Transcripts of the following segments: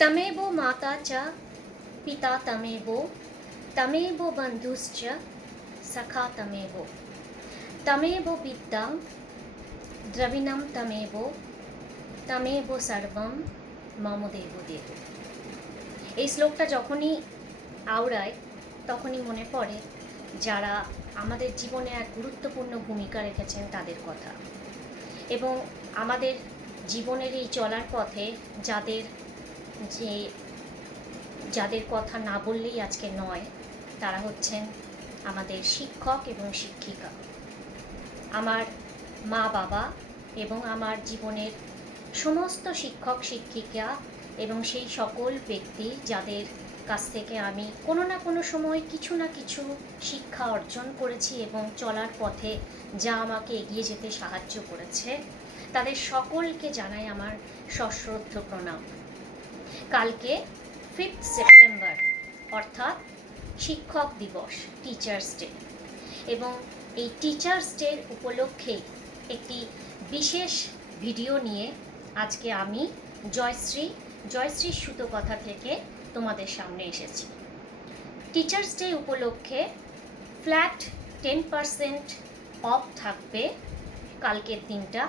तमेव माता च पिता तमेव तमेव बन्धुश्च सखा तमेव तमेव विद्या द्रविणं तमेव तमेव सर्वं मम देव देव। এই শ্লোকটা যখনই আওড়ায় তখনই মনে পড়ে যারা আমাদের জীবনে এক গুরুত্বপূর্ণ ভূমিকা রেখেছেন তাদের কথা, এবং আমাদের জীবনের এই চলার পথে যাদের কথা না বললেই আজকে নয়, তারা হচ্ছেন আমাদের শিক্ষক এবং শিক্ষিকা, আমার মা বাবা এবং আমার জীবনের সমস্ত শিক্ষক শিক্ষিকা এবং সেই সকল ব্যক্তি যাদের কাছ থেকে আমি কোনো না কোনো সময় কিছু না কিছু শিক্ষা অর্জন করেছি এবং চলার পথে যা আমাকে এগিয়ে যেতে সাহায্য করেছে, তাদের সকলকে জানাই আমার সশ্রদ্ধ প্রণাম। কালকে 5 সেপ্টেম্বর অর্থাৎ শিক্ষক দিবস, টিচার্স ডে, এবং এই টিচার্স ডের উপলক্ষে একটি বিশেষ ভিডিও নিয়ে আজকে আমি জয়শ্রী সুতো কথা থেকে তোমাদের সামনে এসেছি। টিচার্স ডে উপলক্ষে ফ্ল্যাট 10% অফ থাকবে কালকের দিনটা,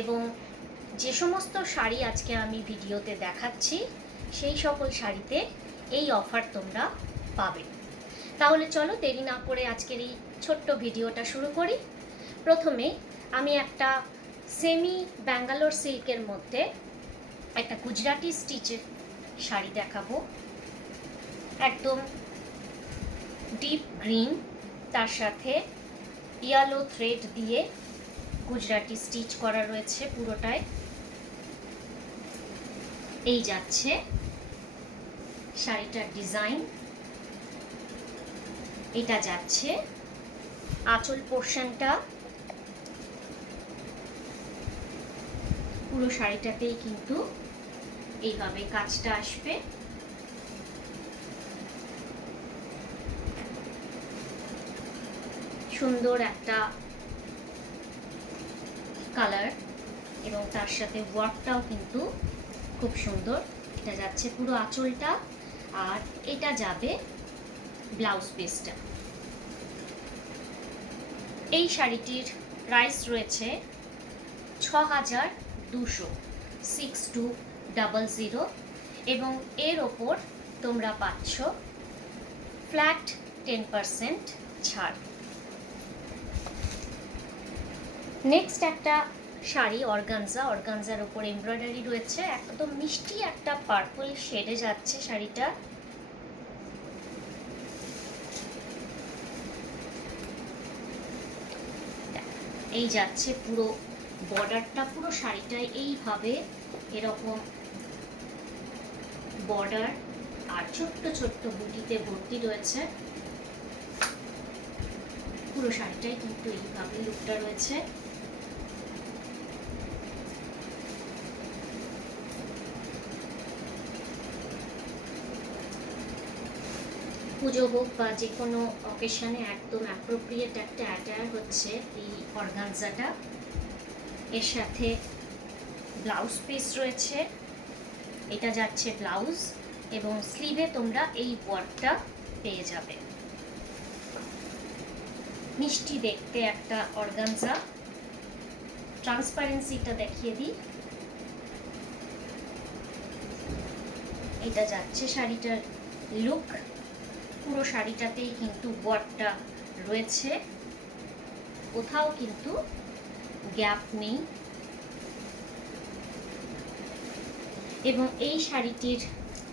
এবং যে সমস্ত শাড়ি আজকে আমি ভিডিওতে দেখাচ্ছি সেই সকল শাড়িতে এই অফার তোমরা পাবে। তাহলে চলো দেরি না করে আজকের এই ছোট্ট ভিডিওটা শুরু করি। প্রথমে আমি একটা সেমি ব্যাঙ্গালোর সিল্কের মধ্যে একটা গুজরাটি স্টিচের শাড়ি দেখাবো, একদম ডিপ গ্রিন, তার সাথে ইয়েলো থ্রেড দিয়ে গুজরাটি স্টিচ করা রয়েছে পুরোটায়। এই যাচ্ছে শাড়িটার ডিজাইন, এটা যাচ্ছে আঁচল পোর্শনটা, পুরো শাড়িটাতেই কিন্তু এইভাবে কাজটা আসবে। সুন্দর একটা কালার এবং তার সাথে ওয়ার্কটাও কিন্তু খুব সুন্দর। এটা যাচ্ছে পুরো আঁচলটা, আর এটা যাবে ব্লাউজ পিসটা। এই শাড়িটির প্রাইস রয়েছে 6200, 6200, এবং এর ওপর তোমরা পাচ্ছ ফ্ল্যাট 10% ছাড়। নেক্সট একটা শাড়ি অর্গানজার ওপর এমব্রয়ডারি রয়েছে, একদম মিষ্টি একটা পার্পল শেডে যাচ্ছে শাড়িটা। এই যাচ্ছে পুরো বর্ডারটা, পুরো শাড়িটায় এইভাবে এরকম বর্ডার আর ছোট্ট ছোট্ট বুটিতে ভর্তি রয়েছে। পুরো শাড়িটাই কিন্তু এইভাবে লুকটা রয়েছে। পুজো হোক বা যে কোনো অকেশনে একদম অ্যাপ্রোপ্রিয়েট একটা অ্যাটায়ার হচ্ছে এই অর্গানজাটা। এর সাথে ব্লাউজ পিস রয়েছে, এটা যাচ্ছে ব্লাউজ, এবং স্লিভে তোমরা এই ওয়ার্কটা পেয়ে যাবে। মিষ্টি দেখতে একটা অর্গানজা। ট্রান্সপারেন্সিটা দেখিয়ে দিই, এটা যাচ্ছে শাড়িটার লুক। পুরো শাড়িটাতেই কিন্তু ওয়ার্কটা রয়েছে, কোথাও কিন্তু গ্যাপ নেই। এবং এই শাড়িটির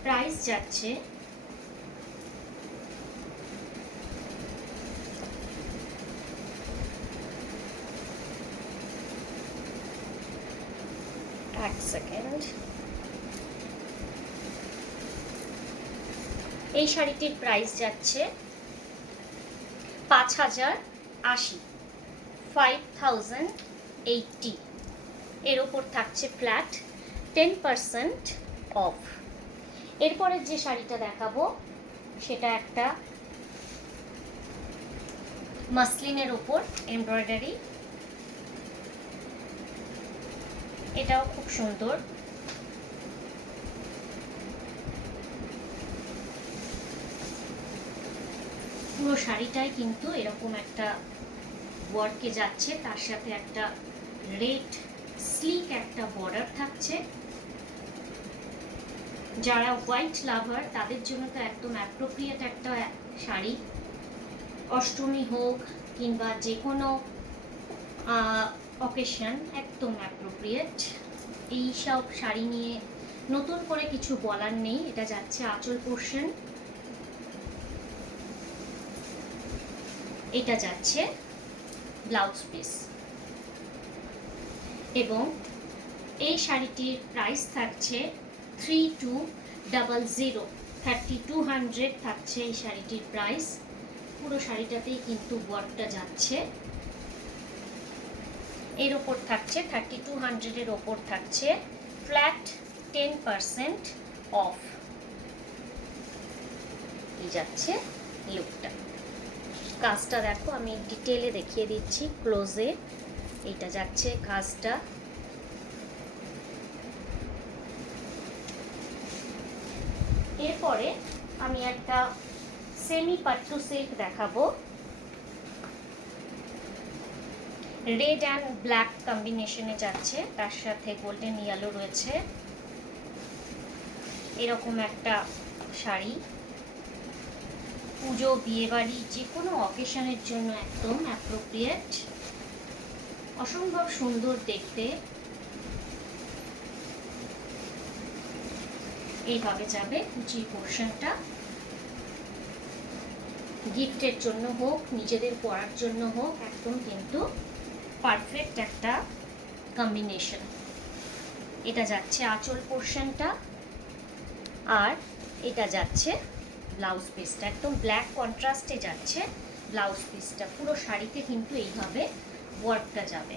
প্রাইস যাচ্ছে 1 সেকেন্ড। এই শাড়িটির প্রাইস যাচ্ছে 5080, 5080। এর ওপর থাকছে ফ্ল্যাট 10% অফ। এরপরের যে শাড়িটা দেখাবো সেটা একটা মাসলিনের ওপর এমব্রয়ডারি, এটাও খুব সুন্দর। শাড়িটাই কিন্তু এরকম একটা ওয়ার্কে যাচ্ছে, তার সাথে একটা রেড স্লিক একটা বর্ডার থাকছে। যারা হোয়াইট লাভার তাদের জন্য তো একদম অ্যাপ্রোপ্রিয়েট একটা শাড়ি। অষ্টমী হোক কিংবা যে কোনো অকেশন একদম অ্যাপ্রোপ্রিয়েট। এই সব শাড়ি নিয়ে নতুন করে কিছু বলার নেই। এটা যাচ্ছে আঁচল পোর্শন, এটা যাচ্ছে ব্লাউজ পিস, এবং এই শাড়িটির প্রাইস থাকছে 3200 থাকছে এই শাড়িটির প্রাইস। পুরো শাড়িটাতেই কিন্তু ওয়ার্কটা যাচ্ছে। এর ওপর থাকছে 3200-এর ওপর থাকছে ফ্ল্যাট 10% অফ। এই যাচ্ছে লুকটা। কাজটা দেখো, আমি ডিটেলে দেখিয়ে দিচ্ছি ক্লোজে। এইটা যাচ্ছে কাজটা। এরপরে আমি একটা সেমি পাট্টু সিল্ক দেখাবো। রেড অ্যান্ড ব্ল্যাক কম্বিনেশনে যাচ্ছে, তার সাথে গোল্ডেন ইয়েলো রয়েছে। এরকম একটা শাড়ি পুজো, বিয়েবাড়ি, যে কোনো অকেশনের জন্য একদম অ্যাপ্রোপ্রিয়েট। অসম্ভব সুন্দর দেখতে। এইভাবে যাবে কুচির পোর্শনটা। গিফটের জন্য হোক, নিজেদের পরার জন্য হোক, একদম কিন্তু পারফেক্ট একটা কম্বিনেশন। এটা যাচ্ছে আঁচল পোর্শনটা, আর এটা যাচ্ছে ব্লাউজ পিসটা। একদম ব্ল্যাক কন্ট্রাস্টে যাচ্ছে ব্লাউজ পিসটা। পুরো শাড়িতে কিন্তু এইভাবে ওয়ার্কটা যাবে।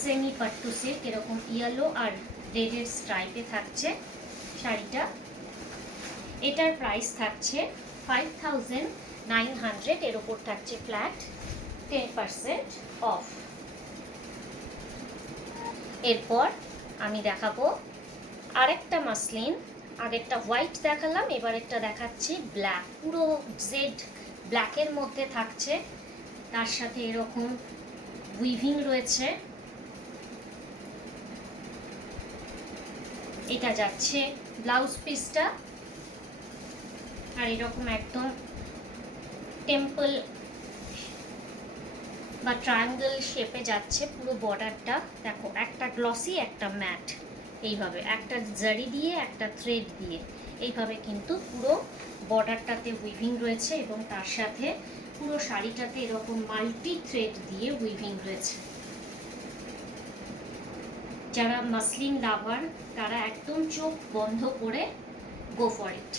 সেমি পাট্টু সিল্ক, এরকম ইয়েলো আর রেডের স্ট্রাইপে থাকছে শাড়িটা। এটার প্রাইস থাকছে 5900, এর ওপর থাকছে ফ্ল্যাট 10% অফ। এরপর আমি দেখাবো আরেকটা মাসলিন। আগেরটা হোয়াইট দেখালাম, এবারেরটা দেখাচ্ছি ব্ল্যাক। পুরো জেড ব্ল্যাকের মধ্যে থাকছে, তার সাথে এরকম উইভিং রয়েছে। এটা যাচ্ছে ব্লাউজ পিসটা, আর এরকম একদম টেম্পল বা ট্রায়াঙ্গেল শেপে যাচ্ছে পুরো বর্ডারটা। দেখো, একটা গ্লসি একটা ম্যাট, এইভাবে একটা জারি দিয়ে একটা থ্রেড দিয়ে এইভাবে কিন্তু পুরো বর্ডারটাতে উইভিং রয়েছে, এবং তার সাথে পুরো শাড়িটাতে এরকম মাল্টি থ্রেড দিয়ে উইভিং রয়েছে। যারা মাসলিন লাভার তারা একদম চোখ বন্ধ করে গো ফর ইট।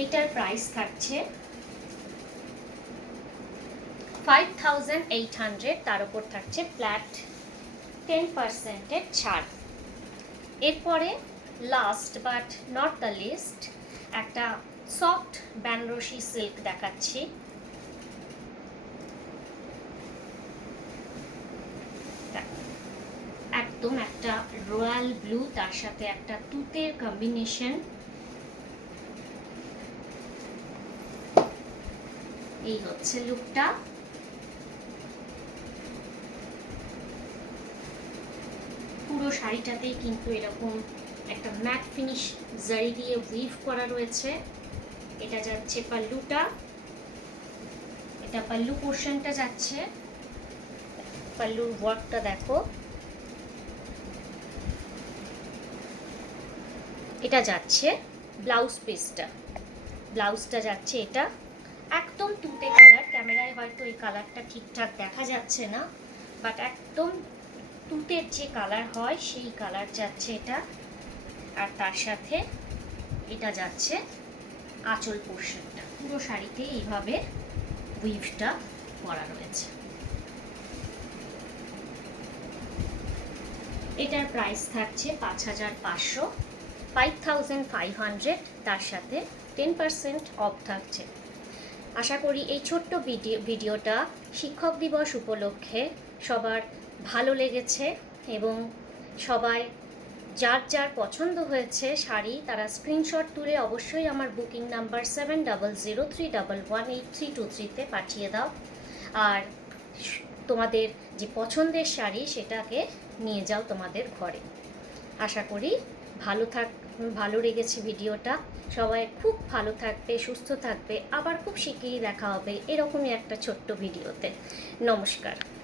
এইটার প্রাইস থাকছে 5800, তার উপর থাকছে ফ্ল্যাট 10% ছাড়। এরপরে last but not the least একটা সফট বেনারসি সিল্ক দেখাচ্ছি। একদম একটা রয়্যাল ব্লু, তার সাথে একটা তুতের কম্বিনেশন। এই হচ্ছে লুকটা। পুরো শাড়িটাতেই কিন্তু এরকম একটা ম্যাট ফিনিশ জারি দিয়ে উইভ করা রয়েছে। এটা যাচ্ছে পাল্লুটা, এটা পাল্লু পোর্শনটা যাচ্ছে। পাল্লুর ওয়ার্কটা দেখো। এটা যাচ্ছে ব্লাউজ পিসটা, ব্লাউজটা যাচ্ছে এটা একদম তুতে কালার। ক্যামেরায় হয়তো এই কালারটা ঠিকঠাক দেখা যাচ্ছে না, বাট একদম তুতের যে কালার হয় সেই কালার যাচ্ছে এটা। আর তার সাথে এটা যাচ্ছে আঁচল পোর্শনটা। পুরো শাড়িতে এইভাবে উইভটা করা রয়েছে। এটার প্রাইস থাকছে 5500, 5500, তার সাথে 10% অফ থাকছে। আশা করি এই ছোট্ট ভিডিওটা শিক্ষক দিবস উপলক্ষে সবার ভালো লেগেছে, এবং সবাই যার যার পছন্দ হয়েছে শাড়ি তারা স্ক্রিনশট তুলে অবশ্যই আমার বুকিং নাম্বার 7003118323-তে পাঠিয়ে দাও। আর তোমাদের যে পছন্দের শাড়ি সেটাকে নিয়ে যাও তোমাদের ঘরে। আশা করি ভালো লেগেছে ভিডিওটা। সবাই খুব ভালো থাকবে, সুস্থ থাকবে। আবার খুব শিগগিরই দেখা হবে এরকমই একটা ছোট্ট ভিডিওতে। নমস্কার।